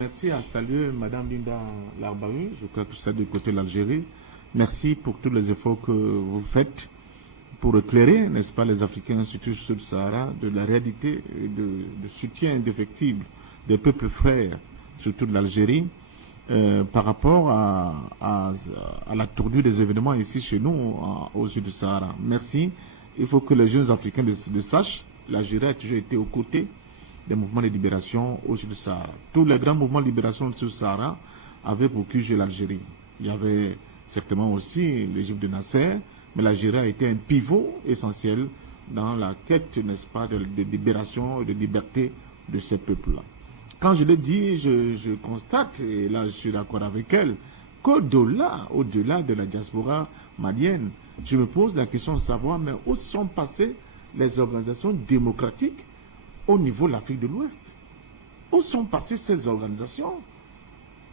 Merci à saluer Madame Linda Larbahu, je crois que c'est du côté de l'Algérie. Merci pour tous les efforts que vous faites pour éclairer, n'est-ce pas, les Africains, surtout sur le Sahara, de la réalité et de soutien indéfectible des peuples frères, surtout de l'Algérie, par rapport à la tournure des événements ici chez nous, au sud du Sahara. Merci. Il faut que les jeunes Africains le sachent. L'Algérie a toujours été aux côtés des mouvements de libération au sud du Sahara. Tous les grands mouvements de libération au sud du Sahara avaient pour QG l'Algérie. Il y avait certainement aussi l'Égypte de Nasser, mais l'Algérie a été un pivot essentiel dans la quête, n'est-ce pas, de libération et de liberté de ces peuples-là. Quand je l'ai dit, je constate, et là je suis d'accord avec elle, qu'au-delà de la diaspora malienne, je me pose la question de savoir, mais où sont passées les organisations démocratiques au niveau de l'Afrique de l'Ouest? Où sont passées ces organisations?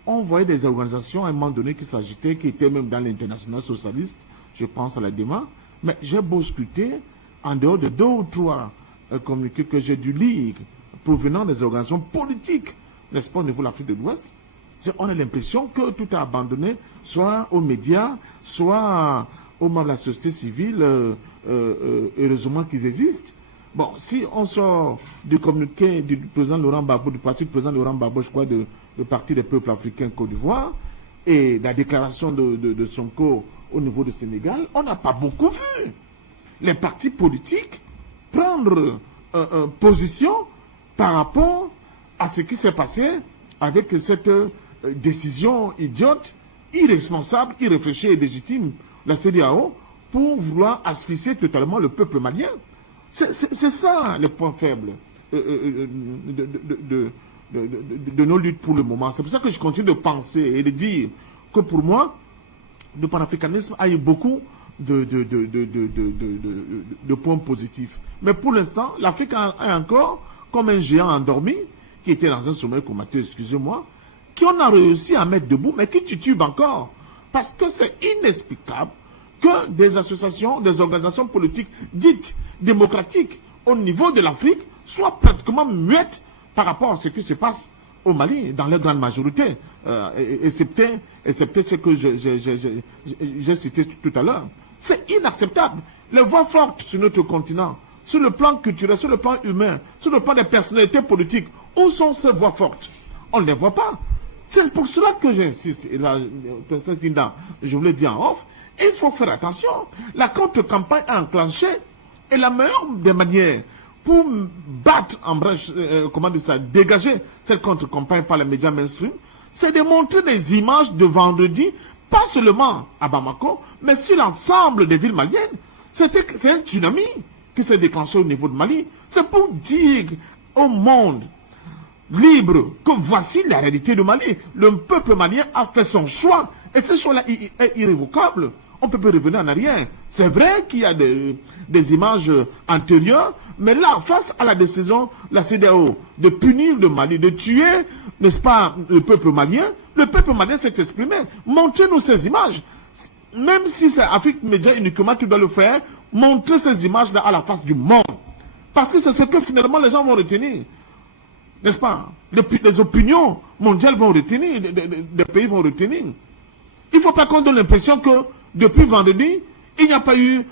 On voyait des organisations à un moment donné qui s'agitaient, qui étaient même dans l'international socialiste, je pense à la DEMA, mais j'ai beau scruter, en dehors de 2 ou 3 communiqués que j'ai dû lire, provenant des organisations politiques, n'est-ce pas, au niveau de l'Afrique de l'Ouest, on a l'impression que tout est abandonné, soit aux médias, soit aux membres de la société civile, heureusement qu'ils existent. Bon, si on sort du communiqué du président Laurent Gbagbo, du parti du président Laurent Gbagbo, je crois, du Parti des peuples africains Côte d'Ivoire, et la déclaration de Sonko au niveau du Sénégal, on n'a pas beaucoup vu les partis politiques prendre position par rapport à ce qui s'est passé avec cette décision idiote, irresponsable, irréfléchie et légitime, la CEDEAO, pour vouloir asphyxier totalement le peuple malien. C'est ça le point faible de nos luttes pour le moment. C'est pour ça que je continue de penser et de dire que pour moi, le panafricanisme a eu beaucoup de points positifs. Mais pour l'instant, l'Afrique est encore comme un géant endormi qui était dans un sommeil comateux, excusez-moi, qu'on a réussi à mettre debout, mais qui titube encore. Parce que c'est inexplicable que des associations, des organisations politiques dites démocratiques au niveau de l'Afrique soient pratiquement muettes par rapport à ce qui se passe au Mali, dans leur grande majorité, excepté ce que j'ai cité tout à l'heure. C'est inacceptable. Les voix fortes sur notre continent, sur le plan culturel, sur le plan humain, sur le plan des personnalités politiques, où sont ces voix fortes? On ne les voit pas. C'est pour cela que j'insiste, et la princesse Linda, je vous l'ai dit en off, il faut faire attention. La contre-campagne enclenchée est la meilleure des manières pour battre en brèche, comment dire ça, dégager cette contre-campagne par les médias mainstream, c'est de montrer des images de vendredi, pas seulement à Bamako, mais sur l'ensemble des villes maliennes. C'est un tsunami qui s'est déclenché au niveau de Mali. C'est pour dire au monde libre que voici la réalité du Mali. Le peuple malien a fait son choix et ce choix-là est irrévocable. On peut pas revenir en arrière. C'est vrai qu'il y a des images antérieures, mais là, face à la décision de la CEDEAO de punir le Mali, de tuer, n'est-ce pas, le peuple malien s'est exprimé. Montrez-nous ces images. Même si c'est Afrique Média uniquement qui doit le faire, montrez ces images-là à la face du monde. Parce que c'est ce que finalement les gens vont retenir. N'est-ce pas? Les opinions mondiales vont retenir, des pays vont retenir. Il ne faut pas qu'on donne l'impression que depuis vendredi, il n'y a pas eu,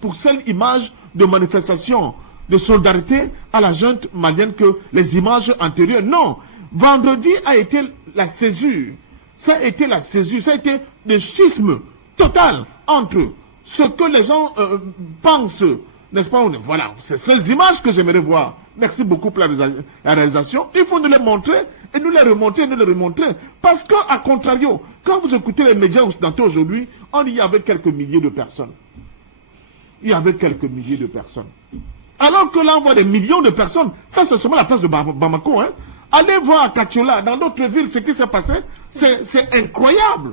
pour seule image de manifestation de solidarité à la junte malienne que les images antérieures. Non, vendredi a été la césure. Ça a été la césure, ça a été le schisme total entre ce que les gens pensent, n'est-ce pas? Voilà, c'est ces images que j'aimerais voir. Merci beaucoup pour la réalisation. Il faut nous les montrer et nous les remontrer, Parce que, à contrario, quand vous écoutez les médias occidentaux aujourd'hui, on y avait quelques milliers de personnes. Alors que là, on voit des millions de personnes. Ça, c'est seulement la place de Bamako. Hein. Allez voir à Katiola, dans d'autres villes, ce qui s'est passé. C'est incroyable.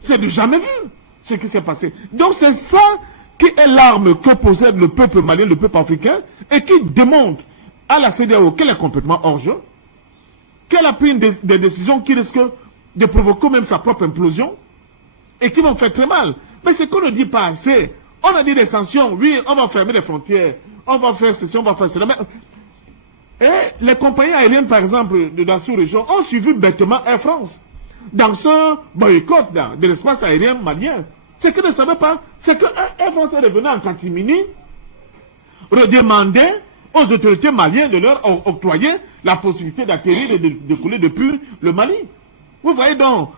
C'est du jamais vu, ce qui s'est passé. Donc, c'est ça qui est l'arme que possède le peuple malien, le peuple africain, et qui démontre à la CEDEAO qu'elle est complètement hors jeu, qu'elle a pris des décisions qui risquent de provoquer même sa propre implosion, et qui vont faire très mal. Mais c'est qu'on ne dit pas assez. On a dit des sanctions, oui, on va fermer les frontières, on va faire ceci, on va faire cela. Mais Et les compagnies aériennes, par exemple, de la sous-région, ont suivi bêtement Air France dans ce boycott de l'espace aérien malien. Ce que ne savait pas, c'est que Air France est revenu en catimini, redemander aux autorités maliennes de leur octroyer la possibilité d'atterrir et de couler depuis le Mali. Vous voyez donc,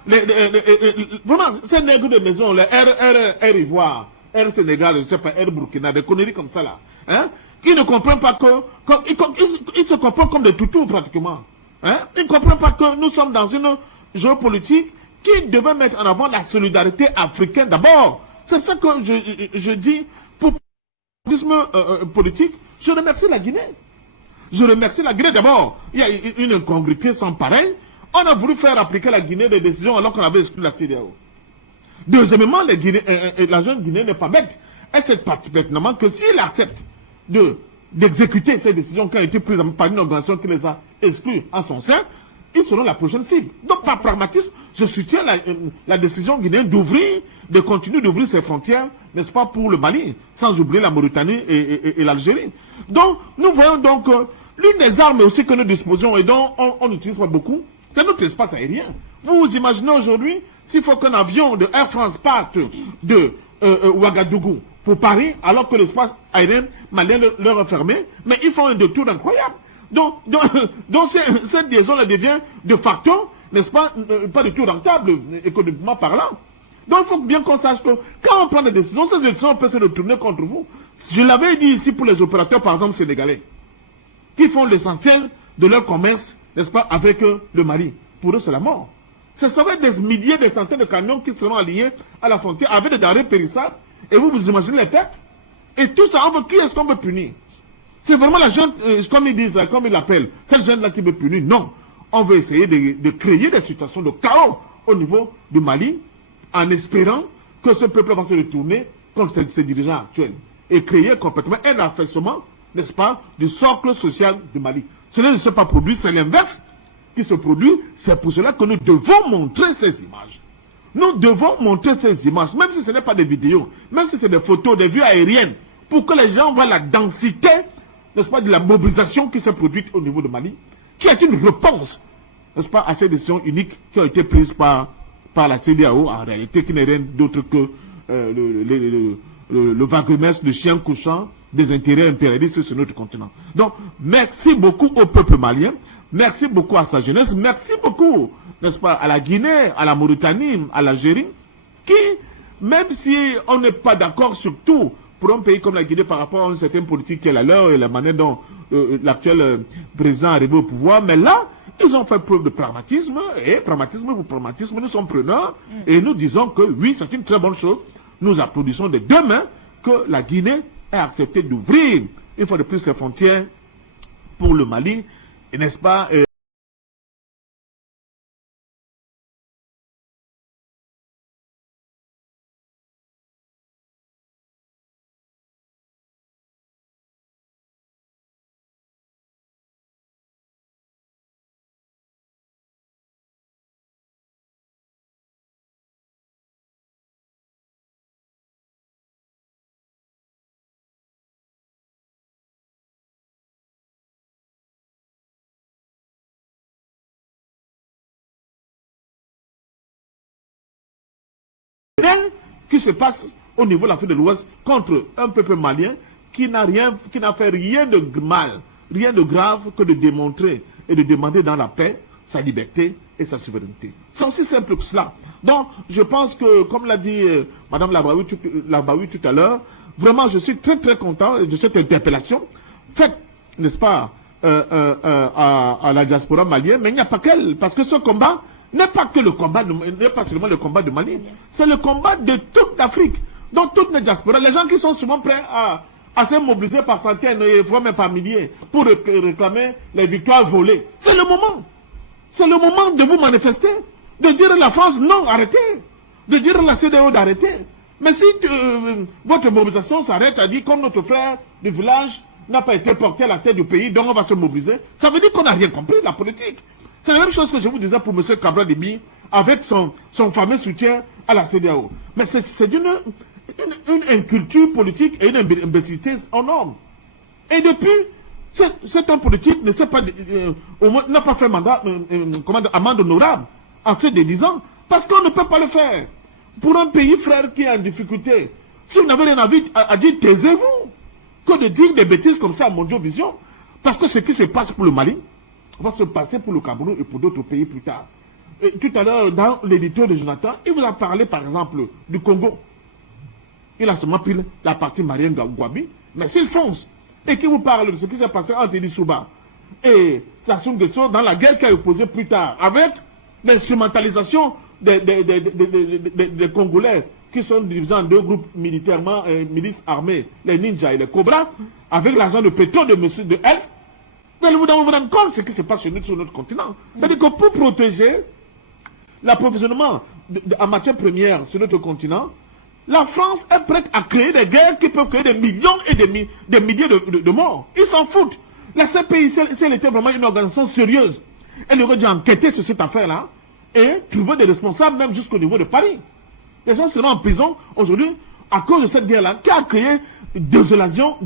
vraiment, ces nègres de maison, les Air Ivoire, Air Sénégal, je ne sais pas, Air Burkina, des conneries comme ça là, hein, qui ne comprennent pas que, ils se comportent comme des toutous pratiquement. Hein? Ils ne comprennent pas que nous sommes dans une géopolitique qui devait mettre en avant la solidarité africaine d'abord. C'est pour ça que je dis, pour le politique, je remercie la Guinée. Je remercie la Guinée d'abord. Il y a une incongruité sans pareil. On a voulu faire appliquer la Guinée des décisions alors qu'on avait exclu la CEDEAO. Deuxièmement, la jeune Guinée n'est pas bête. Elle sait parfaitement que s'il accepte d'exécuter ces décisions qui ont été prises par une organisation qui les a exclus en son sein, ils seront la prochaine cible. Donc, par pragmatisme, je soutiens la décision guinéenne de continuer d'ouvrir ses frontières, n'est-ce pas, pour le Mali, sans oublier la Mauritanie et l'Algérie. Donc, nous voyons donc l'une des armes aussi que nous disposons et dont on n'utilise pas beaucoup, c'est notre espace aérien. Vous imaginez aujourd'hui, s'il faut qu'un avion de Air France parte de Ouagadougou pour Paris, alors que l'espace aérien malien leur est fermé, mais ils font un détour incroyable. Donc cette liaison devient de facto, n'est-ce pas, pas du tout rentable, économiquement parlant. Donc il faut bien qu'on sache que quand on prend des décisions, ces décisions peuvent se retourner contre vous. Je l'avais dit ici pour les opérateurs, par exemple, sénégalais, qui font l'essentiel de leur commerce, n'est-ce pas, avec le Mali. Pour eux, c'est la mort. Ce seraient des milliers, des centaines de camions qui seront alliés à la frontière avec des denrées périssables. Et vous imaginez les pertes? Et tout ça, qui est-ce qu'on veut punir? C'est vraiment la jeune, comme ils disent, là, comme ils l'appellent, cette jeune-là qui veut punir. Non. On veut essayer de créer des situations de chaos au niveau du Mali, en espérant que ce peuple va se retourner contre ses dirigeants actuels. Et créer complètement un affaissement, n'est-ce pas, du socle social du Mali. Cela ne s'est pas produit, c'est l'inverse qui se produit. C'est pour cela que nous devons montrer ces images. Nous devons montrer ces images, même si ce n'est pas des vidéos, même si c'est des photos, des vues aériennes, pour que les gens voient la densité, n'est-ce pas, de la mobilisation qui s'est produite au niveau de Mali, qui est une réponse, n'est-ce pas, à ces décisions uniques qui ont été prises par la CEDEAO, en réalité, qui n'est rien d'autre que le vague-messe de chien couchant des intérêts impérialistes sur notre continent. Donc, merci beaucoup au peuple malien, merci beaucoup à sa jeunesse, merci beaucoup, n'est-ce pas, à la Guinée, à la Mauritanie, à l'Algérie, qui, même si on n'est pas d'accord sur tout, pour un pays comme la Guinée par rapport à une certaine politique qui est la leur et la manière dont l'actuel président est arrivé au pouvoir, mais là, ils ont fait preuve de pragmatisme, et pragmatisme pour pragmatisme, nous sommes preneurs, et nous disons que oui, c'est une très bonne chose. Nous applaudissons de deux mains que la Guinée ait accepté d'ouvrir une fois de plus les frontières pour le Mali, et n'est-ce pas, qui se passe au niveau de l'Afrique de l'Ouest contre un peuple malien qui n'a fait rien de mal, rien de grave que de démontrer et de demander dans la paix sa liberté et sa souveraineté. C'est aussi simple que cela. Donc, je pense que, comme l'a dit Mme Labaoui tout à l'heure, vraiment, je suis très très content de cette interpellation faite, n'est-ce pas, à la diaspora malienne, mais il n'y a pas qu'elle, parce que ce combat n'est pas que le combat, n'est pas seulement le combat de Mali, c'est le combat de toute l'Afrique, donc toutes les diasporas, les gens qui sont souvent prêts à se mobiliser par centaines et voire même par milliers pour réclamer les victoires volées. C'est le moment. C'est le moment de vous manifester, de dire à la France non, arrêtez, de dire à la CEDEAO d'arrêter. Mais si votre mobilisation s'arrête à dire comme notre frère du village n'a pas été porté à la tête du pays, donc on va se mobiliser, ça veut dire qu'on n'a rien compris de la politique. C'est la même chose que je vous disais pour M. Cabral Déby avec son fameux soutien à la CEDEAO. Mais c'est une inculture politique et une imbécilité en norme. Et depuis, Cet homme politique ne sait pas, au moins, n'a pas fait mandat, amende honorable en se dédisant, parce qu'on ne peut pas le faire. Pour un pays frère qui est en difficulté, si vous n'avez rien à dire, taisez-vous. Que de dire des bêtises comme ça à Mondio Vision, parce que ce qui se passe pour le Mali va se passer pour le Cameroun et pour d'autres pays plus tard. Et tout à l'heure, dans l'éditeur de Jonathan, il vous a parlé par exemple du Congo. Il a seulement pris la partie malienne Gwabi, mais s'il fonce et qu'il vous parle de ce qui s'est passé entre Idi Souba et Sassou Nguesso dans la guerre qui a opposé plus tard, avec l'instrumentalisation des Congolais qui sont divisés en deux groupes militairement, milices armées, les ninjas et les cobras, avec l'argent de pétrole de monsieur de Elf, vous vous rendez compte de ce qui se passe sur notre continent. C'est-à-dire que pour protéger l'approvisionnement en matière première sur notre continent, la France est prête à créer des guerres qui peuvent créer des millions et des milliers de morts. Ils s'en foutent. La CPI, si elle était vraiment une organisation sérieuse, elle aurait dû enquêter sur cette affaire-là et trouver des responsables même jusqu'au niveau de Paris. Les gens seront en prison aujourd'hui à cause de cette guerre-là qui a créé désolation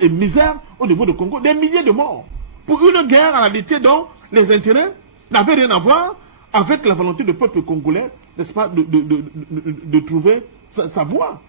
et misère au niveau du Congo. Des milliers de morts. Pour une guerre en réalité dont les intérêts n'avaient rien à voir avec la volonté du peuple congolais, n'est-ce pas, de trouver sa voie.